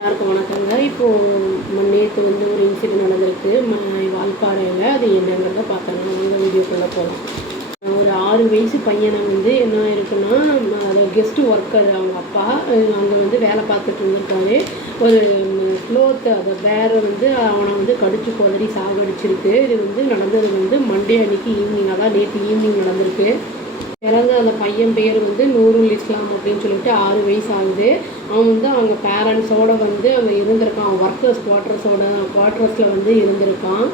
எல்லாருக்கும் வணக்கங்க. இப்போது நேற்று வந்து ஒரு இன்சிடென்ட் நடந்திருக்கு வால்பாறையில். அது என்னங்கிறத பார்த்தோன்னா அவங்க வீடியோக்குள்ளே போகலாம். ஒரு 6 வயசு பையனை வந்து என்ன இருக்குன்னா, அது கெஸ்ட்டு ஒர்க்கர் அவங்க அப்பா அங்கே வந்து வேலை பார்த்துட்டு இருந்திருக்காரு. ஒரு ஸ்லோத் அதை வேறு வந்து அவனை வந்து கடிச்சு கொதறி சாகடிச்சிருக்கு. இது வந்து நடந்தது வந்து மண்டே அன்னைக்கு ஈவினிங், அதான் நேற்று ஈவினிங் நடந்திருக்கு. இறந்த அந்த பையன் பேர் வந்து நூருல் இஸ்லாம் அப்படின்னு சொல்லிட்டு 6 வயசு ஆகுது. அவன் வந்து அவங்க பேரண்ட்ஸோடு வந்து அங்கே இருந்திருக்கான். ஒர்க்கர்ஸ் குவார்ட்டர்ஸில் வந்து இருந்திருக்கான்.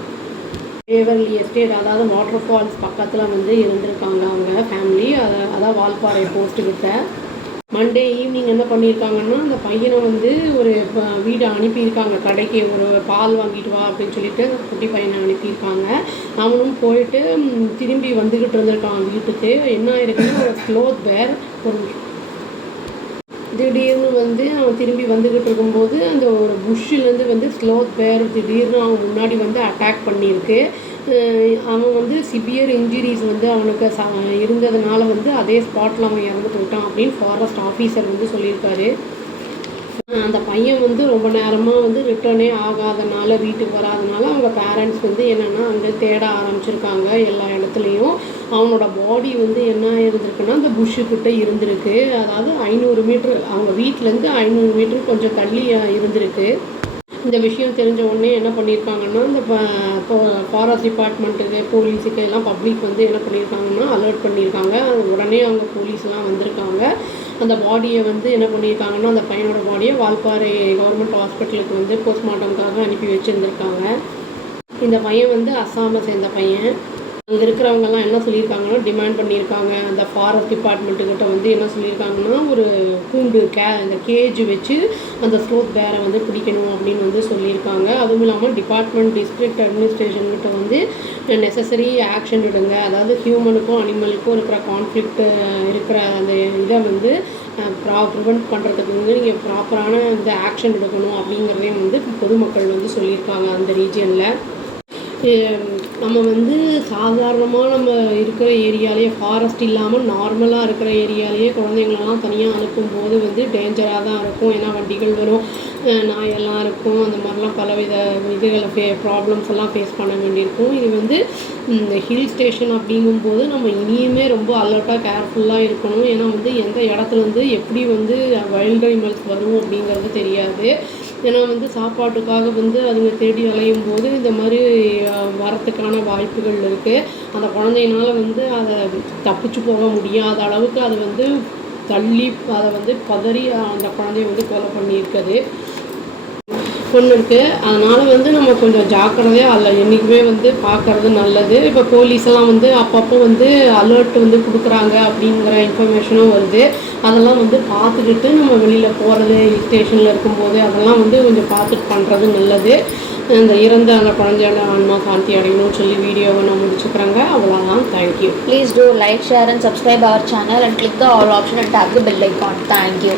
வேவர்லி எஸ்டேட், அதாவது வாட்டர் ஃபால்ஸ் பக்கத்தில் வந்து இருந்திருக்காங்க அவங்க ஃபேமிலி. அதான் வால்பாறை போஸ்ட்டுக்கிட்ட. மண்டே ஈவினிங் என்ன பண்ணியிருக்காங்கன்னா, அந்த பையனை வந்து ஒரு வீடு அனுப்பியிருக்காங்க. கடைக்கு ஒரு பால் வாங்கிட்டு வா அப்படின்னு சொல்லிட்டு குட்டி பையனை அனுப்பியிருக்காங்க. அவனும் போயிட்டு திரும்பி வந்துக்கிட்டு இருந்திருக்கான் வீட்டுக்கு. என்ன ஆயிருக்குன்னா, ஒரு ஸ்லோத் பேர் ஒரு திடீர்னு வந்து அவன் திரும்பி வந்துக்கிட்டு இருக்கும்போது அந்த ஒரு புஷ்ஷுலேருந்து வந்து ஸ்லோத் பேர் திடீர்னு அவன் முன்னாடி வந்து அட்டாக் பண்ணியிருக்கு. அவன் வந்து சிவியர் இன்ஜுரிஸ் வந்து அவனுக்கு இருந்ததுனால வந்து அதே ஸ்பாட்டில் அவன் இறந்து போயிட்டான் அப்படின்னு ஃபாரஸ்ட் ஆஃபீஸர் வந்து சொல்லியிருக்காரு. அந்த பையன் வந்து ரொம்ப நேரமாக வந்து ரிட்டர்னே ஆகாதனால, வீட்டுக்கு வராதனால அவங்க பேரண்ட்ஸ் வந்து என்னென்னா அங்கே தேட ஆரம்பிச்சிருக்காங்க எல்லா இடத்துலையும். அவனோட பாடி வந்து என்ன இருந்திருக்குன்னா, அந்த புஷ்ஷுக்கிட்ட இருந்திருக்கு. அதாவது 500 மீட்ரு, அவங்க வீட்டிலேருந்து 500 மீட்ரு கொஞ்சம் தள்ளி இருந்திருக்கு. இந்த விஷயம் தெரிஞ்ச உடனே என்ன பண்ணியிருக்காங்கன்னா, இந்த ஃபாரஸ்ட் டிபார்ட்மெண்ட்டுக்கு, போலீஸுக்கு எல்லாம் பப்ளிக் வந்து என்ன பண்ணியிருக்காங்கன்னா அலர்ட் பண்ணியிருக்காங்க. உடனே அவங்க போலீஸ்லாம் வந்திருக்காங்க. அந்த பாடியை வந்து என்ன பண்ணியிருக்காங்கன்னா, அந்த பையனோட பாடியை வால்பாறை கவர்மெண்ட் ஹாஸ்பிட்டலுக்கு வந்து போஸ்ட்மார்ட்டம்காக அனுப்பி வச்சுருந்துருக்காங்க. இந்த பையன் வந்து அஸ்ஸாமை சேர்ந்த பையன். அங்கே இருக்கிறவங்கெல்லாம் என்ன சொல்லியிருக்காங்கன்னா, டிமாண்ட் பண்ணியிருக்காங்க. அந்த ஃபாரஸ்ட் டிபார்ட்மெண்ட்டுக்கிட்ட வந்து என்ன சொல்லியிருக்காங்கன்னா, ஒரு கூண்டு இந்த கேஜ் வச்சு அந்த ஸ்லோத் பேரை வந்து பிடிக்கணும் அப்படின்னு வந்து சொல்லியிருக்காங்க. அதுவும் இல்லாமல் டிஸ்ட்ரிக்ட் அட்மினிஸ்ட்ரேஷன்கிட்ட வந்து நெசசரி ஆக்ஷன் எடுங்க. அதாவது ஹியூமனுக்கும் அனிமலுக்கும் இருக்கிற கான்ஃப்ளிக்ட் இருக்கிற அந்த இதை வந்து ப்ரிவெண்ட் பண்ணுறதுக்கு வந்து நீங்கள் ப்ராப்பரான இந்த ஆக்ஷன் எடுக்கணும் அப்படிங்கிறதையும் வந்து பொதுமக்கள் வந்து சொல்லியிருக்காங்க அந்த ரீஜியனில். நம்ம வந்து சாதாரணமாக நம்ம இருக்கிற ஏரியாலேயே, ஃபாரஸ்ட் இல்லாமல் நார்மலாக இருக்கிற ஏரியாலேயே குழந்தைங்களெல்லாம் தனியாக அனுப்பும்போது வந்து டேஞ்சராக தான் இருக்கும். ஏன்னா வண்டிகள் வரும், நாயெல்லாம் இருக்கும், அந்த மாதிரிலாம் பலவித இதுகளை ப்ராப்ளம்ஸ் எல்லாம் ஃபேஸ் பண்ண வேண்டியிருக்கும். இது வந்து இந்த ஹில் ஸ்டேஷன் அப்படிங்கும்போது நம்ம இனியுமே ரொம்ப அலர்ட்டாக கேர்ஃபுல்லாக இருக்கணும். ஏன்னா வந்து எந்த இடத்துலேருந்து எப்படி வந்து வைல்ட் அனிமல்ஸ் வரும் அப்படிங்கிறது தெரியாது. ஏன்னா வந்து சாப்பாட்டுக்காக வந்து அதுங்க தேடி அலையும் போது இந்த மாதிரி வரத்துக்கான வாய்ப்புகள் இருக்குது. அந்த குழந்தையினால வந்து அதை தப்பிச்சு போக முடியாத அளவுக்கு அதை வந்து தள்ளி அதை வந்து பதறி அந்த குழந்தைய வந்து கொலை பண்ணியிருக்குது ஒன்று இருக்குது. அதனால் வந்து நம்ம கொஞ்சம் ஜாக்கிரதையாக அதில் என்றைக்குமே வந்து பார்க்குறது நல்லது. இப்போ போலீஸெல்லாம் வந்து அப்பப்போ வந்து அலர்ட் வந்து கொடுக்குறாங்க அப்படிங்கிற இன்ஃபர்மேஷனும் வருது. அதெல்லாம் வந்து பார்த்துக்கிட்டு நம்ம வெளியில் போகிறது, ஸ்டேஷனில் இருக்கும்போது அதெல்லாம் வந்து கொஞ்சம் பார்த்துட்டு பண்ணுறது நல்லது. இந்த இறந்த அந்த குழந்தையோட ஆன்மா சாந்தி அடையணும்னு சொல்லி வீடியோவை நான் முடிச்சுக்கிறேங்க. அவ்வளோதான். Thank you. Please do like, share and subscribe our channel and click the all option and tap the bell icon. Thank you.